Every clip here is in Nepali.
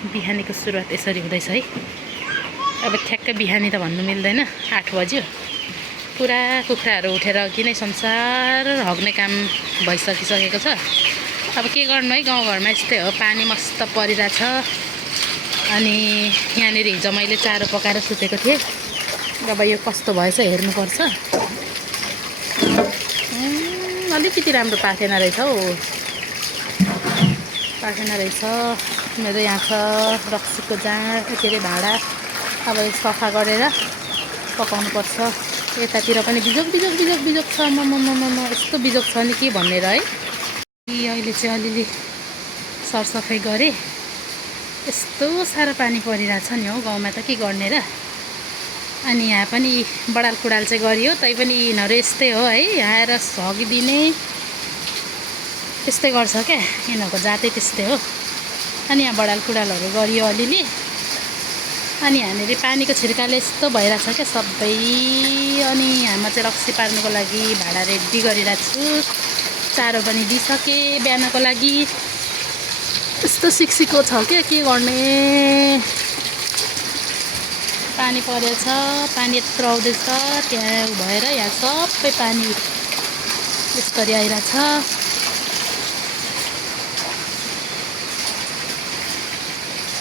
बिहानीको सुरुवात यसरी हुँदैछ है। अब ठ्याक्कै बिहानी त भन्नु मिल्दैन, 8 बज्यो। पुरा कुखुराहरू उठेर अघि नै संसार हग्ने काम भइसकिसकेको छ। अब के गर्नु है, गाउँघरमा यस्तै हो, पानी मस्त परिरहेछ। अनि यहाँनिर हिजो मैले चारो पकाएर सुतेको थिएँ। अब यो कस्तो भएछ हेर्नुपर्छ। अलिकति राम्रो पाकेन रहेछ हौ, पाकेन रहेछ। मेरो यहाँ छ रक्सीको जाँड, के अरे भाँडा। अब यो सफा गरेर पकाउनुपर्छ। यतातिर पनि बिजोक छ। यस्तो बिजोक छ नि के भनेर है। अहिले चाहिँ अलिअलि सरसफाइ गरेँ। यस्तो साह्रो पानी परिरहेछ नि हौ गाउँमा, त के गर्ने र। अनि यहाँ पनि बडाल कुडाल चाहिँ गरियो, तै पनि यिनीहरू यस्तै हो है, आएर हगिदिने त्यस्तै गर्छ क्या, यिनीहरूको जातै त्यस्तै हो। अनि यहाँ बडाल कुडालहरू गरियो अलिअलि। अनि यहाँनिर पानीको छिर्काले यस्तो भइरहेछ क्या सबै। अनि यहाँमा चाहिँ रक्सी पार्नुको लागि भाँडा रेडी गरिरहेको छु। चारो पनि दिइसकेँ बिहानको लागि। यस्तो सिक्सिको छ क्या, के गर्ने। पानी परेछ, पानी यत्रो आउँदैछ। त्यहाँ भएर यहाँ सबै पानी यसरी आइरहेछ।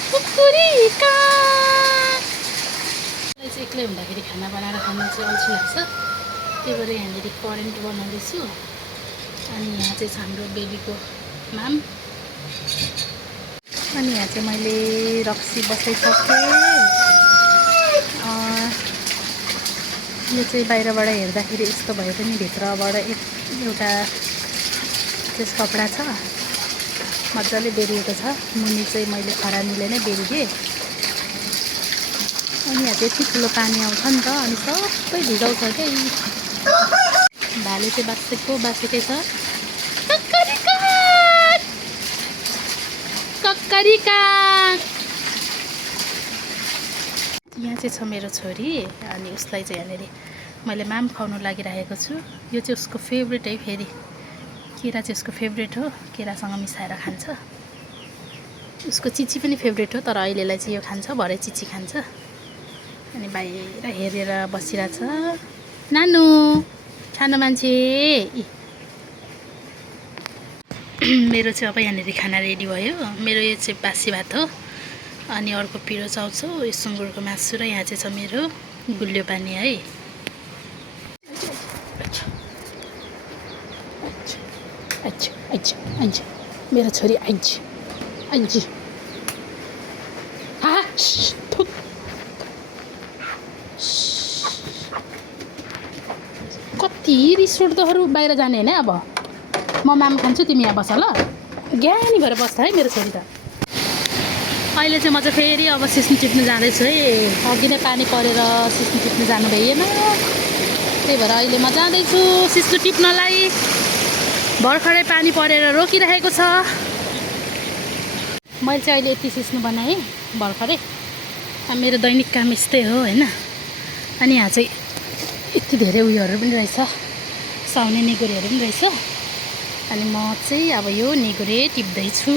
कुकुरीका एक्लै हुँदाखेरि खाना बनाएर खानु चाहिँ अल्छी लाग्छ। त्यही भएर यहाँनिर करेन्ट बनाउँदैछु। अनि यहाँ चाहिँ छ हाम्रो बेबीको नाम। अनि यहाँ चाहिँ मैले रक्सी बसाइसकेँ। यो चाहिँ बाहिरबाट हेर्दाखेरि यस्तो भए पनि भित्रबाट एउटा त्यस कपडा छ, मजाले बेरिएको छ। मुनि चाहिँ मैले खरानीले नै बेरिदिएँ। अनि यहाँ त्यति ठुलो पानी आउँछ नि त, अनि सबै भिजाउँछ क्या। भाले चाहिँ बाँचेकै छ। कक्करिका यहाँ चाहिँ छ मेरो छोरी। अनि उसलाई चाहिँ यहाँनिर मैले माम खुवाउनु लागिरहेको छु। यो चाहिँ उसको फेभरेट है। फेरि केरा चाहिँ उसको फेभरेट हो, केरासँग मिसाएर खान्छ। उसको चिची पनि फेभरेट हो, तर अहिलेलाई चाहिँ यो खान्छ, भरे चिची खान्छ। अनि बाहिर हेरेर बसिरहेछ। नानु सानो मान्छे। मेरो चाहिँ अब यहाँनिर खाना रेडी भयो। मेरो यो चाहिँ बासी भात हो। अनि अर्को पिरो चाउचाउ, यो सुँगुरको मासु, र यहाँ चाहिँ छ मेरो गुलियो पानी है। अच्छा मेरो छोरी आइज। कति रिस उठ्दोहरू बाहिर जाने होइन। अब म माम खान्छु, तिमी यहाँ बस ल। ज्ञानी भएर बस्छ है मेरो छोरी त। अहिले चाहिँ म चाहिँ फेरि अब सिस्नु टिप्नु जाँदैछु है। अघि नै पानी परेर सिस्नु टिप्नु जानु भएन, त्यही भएर अहिले म जाँदैछु सिस्नु टिप्नलाई। भर्खरै पानी परेर रोकिरहेको छ। मैले चाहिँ अहिले यति सिस्नु बनाएँ भर्खरै। मेरो दैनिक काम यस्तै हो होइन। अनि यहाँ चाहिँ यति धेरै उयोहरू पनि रहेछ, साउने निगुरेहरू पनि रहेछ। अनि म चाहिँ अब यो निगुरे टिप्दैछु।